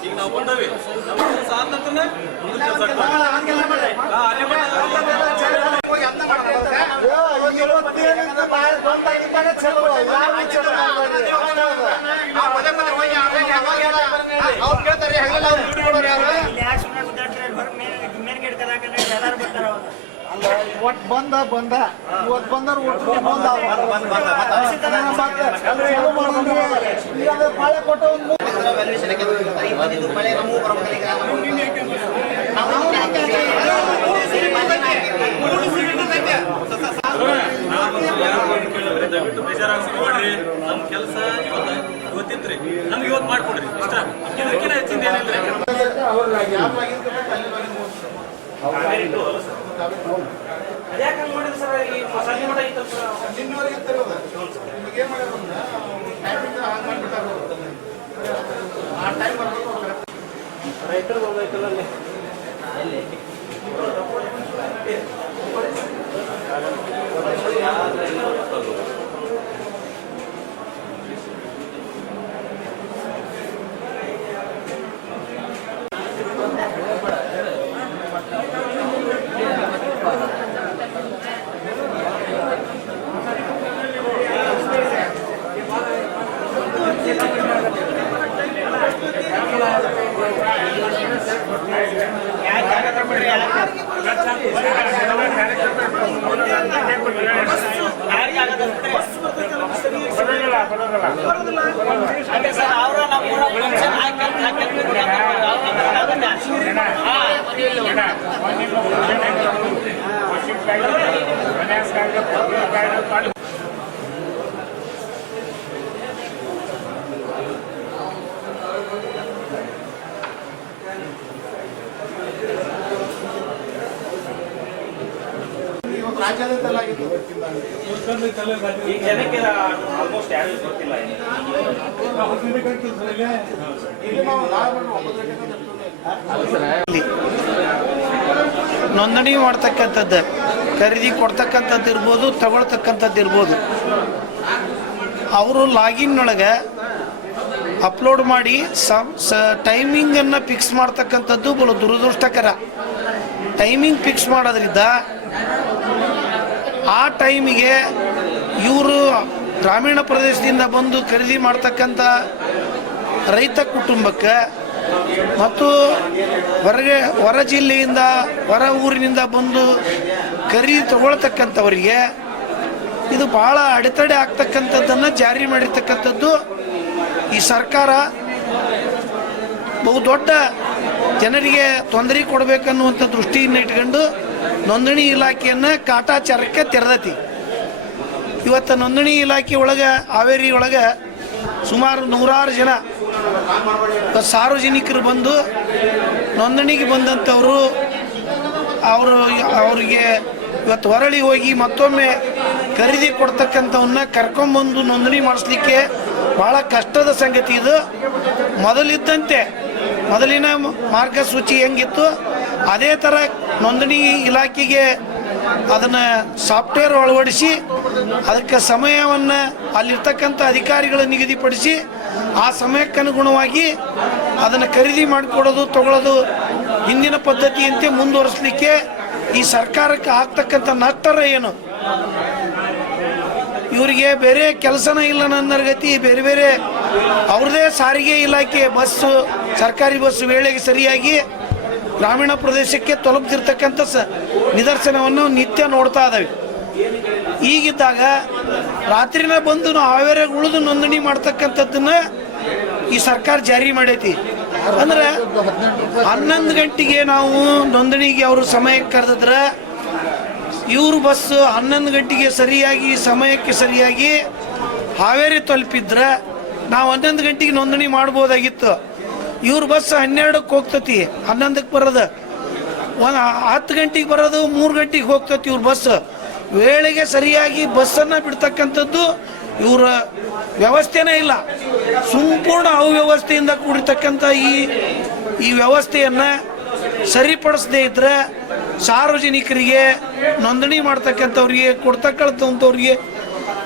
ಈಗ ನಾವು ಒಟ್ ಬಂದ ಬಂದ ಇವತ್ ಬಂದವ್ರು ಒಟ್ಟು ಬಂದ? ಪಾಳೆ ಕೊಟ್ಟ ಒಂದು ನಮ್ಮ ಕೆಲಸ ಇವತ್ತು ಇವತ್ತಿತ್ರಿ ನಮ್ಗೆ ಇವತ್ತು ಮಾಡ್ಕೊಡ್ರಿ ಇಷ್ಟ ಇದಕ್ಕಿಂತ ಹೆಚ್ಚಿಂದ ಹಂಗೆ ಮಾಡಿದ್ರು ಸರ್ ಈ ಸಂಜೆ ಮಠ ಇತ್ತು ರೈತರು ಹೋಗ್ಬೇಕಲ್ಲ ಅಲ್ಲಿ Gracias. ಈಗ ಜನಕ್ಕೆ ಆಲ್ಮೋಸ್ಟ್ ಯಾರು ಗೊತ್ತಿಲ್ಲ ನೋಂದಣಿ ಮಾಡ್ತಕ್ಕಂಥದ್ದು. ಖರೀದಿ ಕೊಡ್ತಕ್ಕಂಥದ್ದು ಇರ್ಬೋದು ತಗೊಳ್ತಕ್ಕಂಥದ್ದು ಇರ್ಬೋದು. ಅವರು ಲಾಗಿನ್ ಒಳಗೆ ಅಪ್ಲೋಡ್ ಮಾಡಿ ಸಮ್ ಸ ಟೈಮಿಂಗನ್ನು ಫಿಕ್ಸ್ ಮಾಡ್ತಕ್ಕಂಥದ್ದು ಬಲು ದುರದೃಷ್ಟಕರ. ಟೈಮಿಂಗ್ ಫಿಕ್ಸ್ ಮಾಡೋದ್ರಿಂದ ಆ ಟೈಮಿಗೆ ಇವರು ಗ್ರಾಮೀಣ ಪ್ರದೇಶದಿಂದ ಬಂದು ಖರೀದಿ ಮಾಡ್ತಕ್ಕಂಥ ರೈತ ಕುಟುಂಬಕ್ಕೆ ಮತ್ತು ಹೊರಗೆ, ಹೊರ ಜಿಲ್ಲೆಯಿಂದ, ಹೊರ ಊರಿನಿಂದ ಬಂದು ಖರೀದಿ ತಗೊಳ್ತಕ್ಕಂಥವರಿಗೆ ಇದು ಭಾಳ ಅಡೆತಡೆ ಆಗ್ತಕ್ಕಂಥದ್ದನ್ನು ಜಾರಿ ಮಾಡಿರ್ತಕ್ಕಂಥದ್ದು ಈ ಸರ್ಕಾರ. ಬಹುದೊಡ್ಡ ಜನರಿಗೆ ತೊಂದರೆ ಕೊಡಬೇಕನ್ನುವಂಥ ದೃಷ್ಟಿಯನ್ನು ಇಟ್ಕೊಂಡು ನೋಂದಣಿ ಇಲಾಖೆಯನ್ನು ಕಾಟಾಚಾರಕ್ಕೆ ತೆರೆದತಿ. ಇವತ್ತು ನೋಂದಣಿ ಇಲಾಖೆ ಒಳಗೆ, ಹಾವೇರಿ ಒಳಗೆ ಸುಮಾರು ನೂರಾರು ಜನ ಸಾರ್ವಜನಿಕರು ಬಂದು ನೋಂದಣಿಗೆ ಬಂದಂಥವರು ಅವರು ಅವರಿಗೆ ಇವತ್ತು ಹೊರಳಿ ಹೋಗಿ ಮತ್ತೊಮ್ಮೆ ಖರೀದಿ ಕೊಡ್ತಕ್ಕಂಥವನ್ನ ಕರ್ಕೊಂಬಂದು ನೋಂದಣಿ ಮಾಡಿಸ್ಲಿಕ್ಕೆ ಭಾಳ ಕಷ್ಟದ ಸಂಗತಿ ಇದು. ಮೊದಲಿದ್ದಂತೆ ಮೊದಲಿನ ಮಾರ್ಗಸೂಚಿ ಹೆಂಗಿತ್ತು? ಅದೇ ಥರ ನೋಂದಣಿ ಇಲಾಖೆಗೆ ಅದನ್ನು ಸಾಫ್ಟ್ವೇರ್ ಅಳವಡಿಸಿ ಅದಕ್ಕೆ ಸಮಯವನ್ನು ಅಲ್ಲಿರ್ತಕ್ಕಂಥ ಅಧಿಕಾರಿಗಳು ನಿಗದಿಪಡಿಸಿ ಆ ಸಮಯಕ್ಕನುಗುಣವಾಗಿ ಅದನ್ನು ಖರೀದಿ ಮಾಡಿಕೊಡೋದು ತಗೊಳ್ಳೋದು ಹಿಂದಿನ ಪದ್ಧತಿಯಂತೆ ಮುಂದುವರಿಸಲಿಕ್ಕೆ ಈ ಸರ್ಕಾರಕ್ಕೆ ಆಗ್ತಕ್ಕಂಥ ನಷ್ಟರ ಏನು? ಇವರಿಗೆ ಬೇರೆ ಕೆಲಸನ ಇಲ್ಲ ನನ್ನ ಗತಿ, ಬೇರೆ ಬೇರೆ ಅವ್ರದೇ ಸಾರಿಗೆ ಇಲಾಖೆ, ಬಸ್ಸು, ಸರ್ಕಾರಿ ಬಸ್ಸು ವೇಳೆಗೆ ಸರಿಯಾಗಿ ಗ್ರಾಮೀಣ ಪ್ರದೇಶಕ್ಕೆ ತಲುಪ್ತಿರ್ತಕ್ಕಂಥ ಸ ನಿದರ್ಶನವನ್ನು ನಿತ್ಯ ನೋಡ್ತಾ ಇದ್ದಾವೆ. ಈಗಿದ್ದಾಗ ರಾತ್ರಿನ ಬಂದು ನಾವು ಉಳಿದು ನೋಂದಣಿ ಮಾಡ್ತಕ್ಕಂಥದ್ದನ್ನ ಈ ಸರ್ಕಾರ ಜಾರಿ ಮಾಡೈತಿ. ಅಂದ್ರೆ ಹನ್ನೊಂದು ಗಂಟೆಗೆ ನಾವು ನೋಂದಣಿಗೆ ಅವರು ಸಮಯಕ್ಕೆ ಕರೆದಿದ್ರೆ ಇವರು ಬಸ್ ಹನ್ನೊಂದು ಗಂಟೆಗೆ ಸರಿಯಾಗಿ, ಸಮಯಕ್ಕೆ ಸರಿಯಾಗಿ ಹಾವೇರಿ ತಲುಪಿದ್ರೆ ನಾವು ಹನ್ನೊಂದು ಗಂಟೆಗೆ ನೋಂದಣಿ ಮಾಡ್ಬೋದಾಗಿತ್ತು. ಇವ್ರ ಬಸ್ ಹನ್ನೆರಡಕ್ಕೆ ಹೋಗ್ತತಿ. ಹನ್ನೊಂದಕ್ಕೆ ಬರೋದು. ಒಂದು ಹತ್ತು ಗಂಟೆಗೆ ಬರೋದು, ಮೂರು ಗಂಟೆಗೆ ಹೋಗ್ತತಿ ಇವ್ರ ಬಸ್. ವೇಳೆಗೆ ಸರಿಯಾಗಿ ಬಸ್ಸನ್ನು ಬಿಡ್ತಕ್ಕಂಥದ್ದು ಇವರ ವ್ಯವಸ್ಥೆನೇ ಇಲ್ಲ. ಸಂಪೂರ್ಣ ಅವ್ಯವಸ್ಥೆಯಿಂದ ಕೂಡಿರ್ತಕ್ಕಂಥ ಈ ಈ ವ್ಯವಸ್ಥೆಯನ್ನು ಸರಿಪಡಿಸದೇ ಇದ್ದರೆ ಸಾರ್ವಜನಿಕರಿಗೆ ನೋಂದಣಿ ಮಾಡ್ತಕ್ಕಂಥವ್ರಿಗೆ, ಕೊಡ್ತಕ್ಕಂಥವ್ರಿಗೆ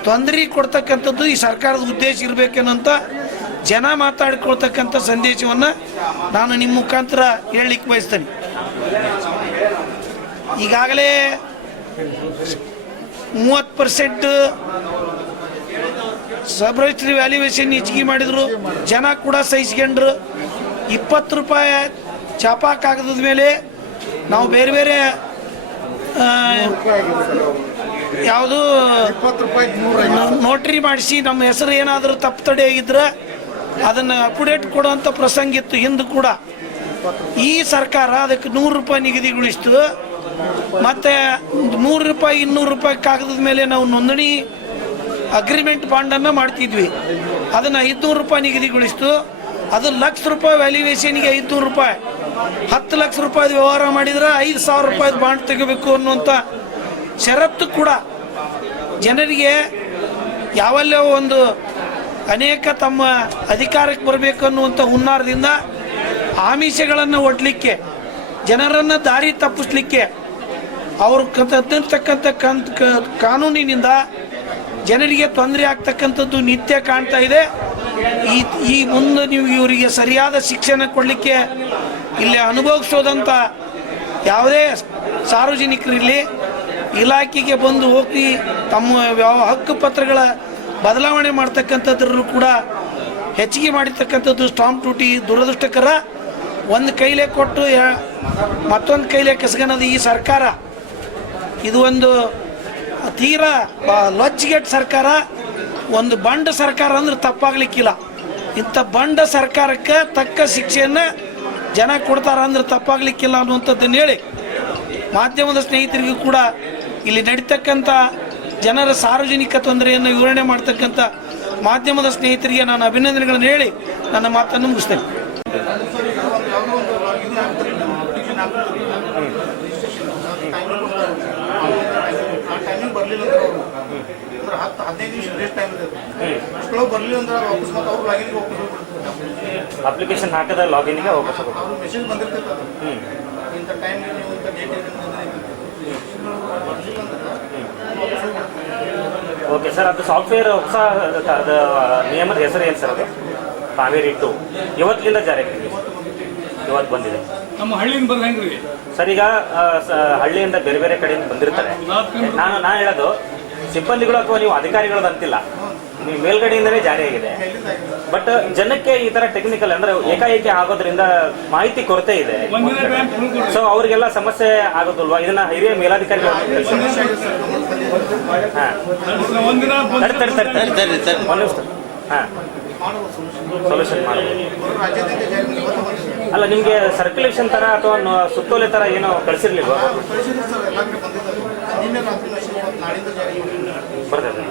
ತೊಂದರೆ ಕೊಡ್ತಕ್ಕಂಥದ್ದು ಈ ಸರ್ಕಾರದ ಉದ್ದೇಶ ಇರಬೇಕೇನಂತ ಜನ ಮಾತಾಡ್ಕೊಳ್ತಕ್ಕಂಥ ಸಂದೇಶವನ್ನು ನಾನು ನಿಮ್ಮ ಮುಖಾಂತರ ಹೇಳಲಿಕ್ಕೆ ಬಯಸ್ತೇನೆ. ಈಗಾಗಲೇ ಮೂವತ್ತು ಪರ್ಸೆಂಟ್ ಸಬ್ರಿಸ್ಟ್ರಿ ವ್ಯಾಲ್ಯೂಯೇಷನ್ ಹೆಚ್ಚಿಗೆ ಮಾಡಿದರು. ಜನ ಕೂಡ ಸಹಿಸ್ಕೊಂಡ್ರು. ಇಪ್ಪತ್ತು ರೂಪಾಯಿ ಚಾಪಾ ಕಾಗದದ ಮೇಲೆ ನಾವು ಬೇರೆ ಬೇರೆ ಯಾವುದು ನೋಟ್ರಿ ಮಾಡಿಸಿ ನಮ್ಮ ಹೆಸರು ಏನಾದರೂ ತಪ್ಪು ತಡೆ ಆಗಿದ್ರೆ ಅದನ್ನು ಅಪ್ಡೇಟ್ ಕೊಡುವಂಥ ಪ್ರಸಂಗ ಇತ್ತು ಹಿಂದೆ ಕೂಡ. ಈ ಸರ್ಕಾರ ಅದಕ್ಕೆ ನೂರು ರೂಪಾಯಿ ನಿಗದಿಗೊಳಿಸ್ತು. ಮತ್ತು ನೂರು ರೂಪಾಯಿ, ಇನ್ನೂರು ರೂಪಾಯಿ ಕಾಗದದ ಮೇಲೆ ನಾವು ನೋಂದಣಿ ಅಗ್ರಿಮೆಂಟ್ ಬಾಂಡನ್ನು ಮಾಡ್ತಿದ್ವಿ. ಅದನ್ನು ಐದುನೂರು ರೂಪಾಯಿ ನಿಗದಿಗೊಳಿಸ್ತು. ಅದು ಲಕ್ಷ ರೂಪಾಯಿ ವ್ಯಾಲ್ಯೂಯೇಷನ್ಗೆ ಐದುನೂರು ರೂಪಾಯಿ. ಹತ್ತು ಲಕ್ಷ ರೂಪಾಯಿ ವ್ಯವಹಾರ ಮಾಡಿದ್ರೆ ಐದು ಸಾವಿರ ರೂಪಾಯಿ ಬಾಂಡ್ ತೆಗಿಬೇಕು ಅನ್ನುವಂಥ ಷರತ್ತು ಕೂಡ ಜನರಿಗೆ ಯಾವಲ್ಲೋ ಒಂದು ಅನೇಕ ತಮ್ಮ ಅಧಿಕಾರಕ್ಕೆ ಬರಬೇಕು ಅನ್ನುವಂಥ ಹುನ್ನಾರದಿಂದ ಆಮಿಷಗಳನ್ನು ಒಡ್ಲಿಕ್ಕೆ, ಜನರನ್ನು ದಾರಿ ತಪ್ಪಿಸ್ಲಿಕ್ಕೆ, ಅವರು ತಂದಿರ್ತಕ್ಕಂಥ ಕಾನೂನಿನಿಂದ ಜನರಿಗೆ ತೊಂದರೆ ಆಗ್ತಕ್ಕಂಥದ್ದು ನಿತ್ಯ ಕಾಣ್ತಾ ಇದೆ. ಈ ಈ ಮುಂದೆ ನೀವು ಇವರಿಗೆ ಸರಿಯಾದ ಶಿಕ್ಷಣ ಕೊಡಲಿಕ್ಕೆ ಇಲ್ಲಿ ಅನುಭವಿಸೋದಂಥ ಯಾವುದೇ ಸಾರ್ವಜನಿಕರಿರಲಿ, ಇಲಾಖೆಗೆ ಬಂದು ಹೋಗಿ ತಮ್ಮ ವ್ಯವ, ಹಕ್ಕು ಪತ್ರಗಳ ಬದಲಾವಣೆ ಮಾಡ್ತಕ್ಕಂಥದ್ರಲ್ಲೂ ಕೂಡ ಹೆಚ್ಚಿಗೆ ಮಾಡಿರ್ತಕ್ಕಂಥದ್ದು ಸ್ಟಾಂಪ್ ಡ್ಯೂಟಿ ದುರದೃಷ್ಟಕರ. ಒಂದು ಕೈಲೇ ಕೊಟ್ಟು ಮತ್ತೊಂದು ಕೈಲೇ ಕೆಸಗನ್ನೋದು ಈ ಸರ್ಕಾರ. ಇದು ಒಂದು ತೀರಾ ಲೊಚ್ಚಿಗೆಟ್ ಸರ್ಕಾರ. ಒಂದು ಬಂಡ ಸರ್ಕಾರ ಅಂದ್ರೆ ತಪ್ಪಾಗ್ಲಿಕ್ಕಿಲ್ಲ. ಇಂಥ ಬಂಡ ಸರ್ಕಾರಕ್ಕೆ ತಕ್ಕ ಶಿಕ್ಷೆಯನ್ನು ಜನ ಕೊಡ್ತಾರ ಅಂದ್ರೆ ತಪ್ಪಾಗ್ಲಿಕ್ಕಿಲ್ಲ ಅನ್ನುವಂಥದ್ದನ್ನು ಹೇಳಿ ಮಾಧ್ಯಮದ ಸ್ನೇಹಿತರಿಗೂ ಕೂಡ ಇಲ್ಲಿ ನಡೀತಕ್ಕಂಥ ಜನರ ಸಾರ್ವಜನಿಕ ತೊಂದರೆಯನ್ನು ವಿವರಣೆ ಮಾಡ್ತಕ್ಕಂಥ ಮಾಧ್ಯಮದ ಸ್ನೇಹಿತರಿಗೆ ನಾನು ಅಭಿನಂದನೆಗಳನ್ನು ಹೇಳಿ ನನ್ನ ಮಾತನ್ನು ಮುಗಿಸ್ತೇನೆ. ಅಪ್ಲಿಕೇಶನ್ ಹಾಕಿದ ಲಾಗಿನ್ಗೆ ವಾಪಸ್ ಓಕೆ ಸರ್ ಅದು ಸಾಫ್ಟ್ವೇರ್ ಹೊಸ ಅದು ನಿಯಮದ ಹೆಸರು ಏನು ಸರ್ ಅದು? ಕಾವೇರಿ ಟು ಇವತ್ತಿನಿಂದ ಜಾರಿಗೆ ಇವತ್ತು ಬಂದಿದೆ. ನಮ್ಮ ಹಳ್ಳಿಯಿಂದ ಹೆಂಗ್ರಿ? ಸರ್ ಈಗ ಹಳ್ಳಿಯಿಂದ ಬೇರೆ ಬೇರೆ ಕಡೆಯಿಂದ ಬಂದಿರ್ತಾರೆ. ನಾನು ನಾನು ಹೇಳೋದು ಸಿಬ್ಬಂದಿಗಳು ಅಥವಾ ನೀವು ಅಧಿಕಾರಿಗಳದ್ದು ಅಂತಿಲ್ಲ. ನೀವು ಮೇಲ್ಗಡೆಯಿಂದನೇ ಜಾರಿಯಾಗಿದೆ ಬಟ್ ಜನಕ್ಕೆ ಈ ತರ ಟೆಕ್ನಿಕಲ್ ಅಂದ್ರೆ ಏಕಾಏಕಿ ಆಗೋದ್ರಿಂದ ಮಾಹಿತಿ ಕೊರತೆ ಇದೆ. ಸೊ ಅವರಿಗೆಲ್ಲ ಸಮಸ್ಯೆ ಆಗೋದಿಲ್ವಾ? ಇದನ್ನ ಹಿರಿಯ ಮೇಲಾಧಿಕಾರಿ ಸೊಲ್ಯೂಷನ್ ಅಲ್ಲ ನಿಮ್ಗೆ ಸರ್ಕ್ಯುಲೇಷನ್ ತರ ಅಥವಾ ಸುತ್ತೋಲೆ ತರ ಏನೋ ಕಳಿಸಿರ್ಲಿಲ್ವಾ? ಬರ್ತದೆ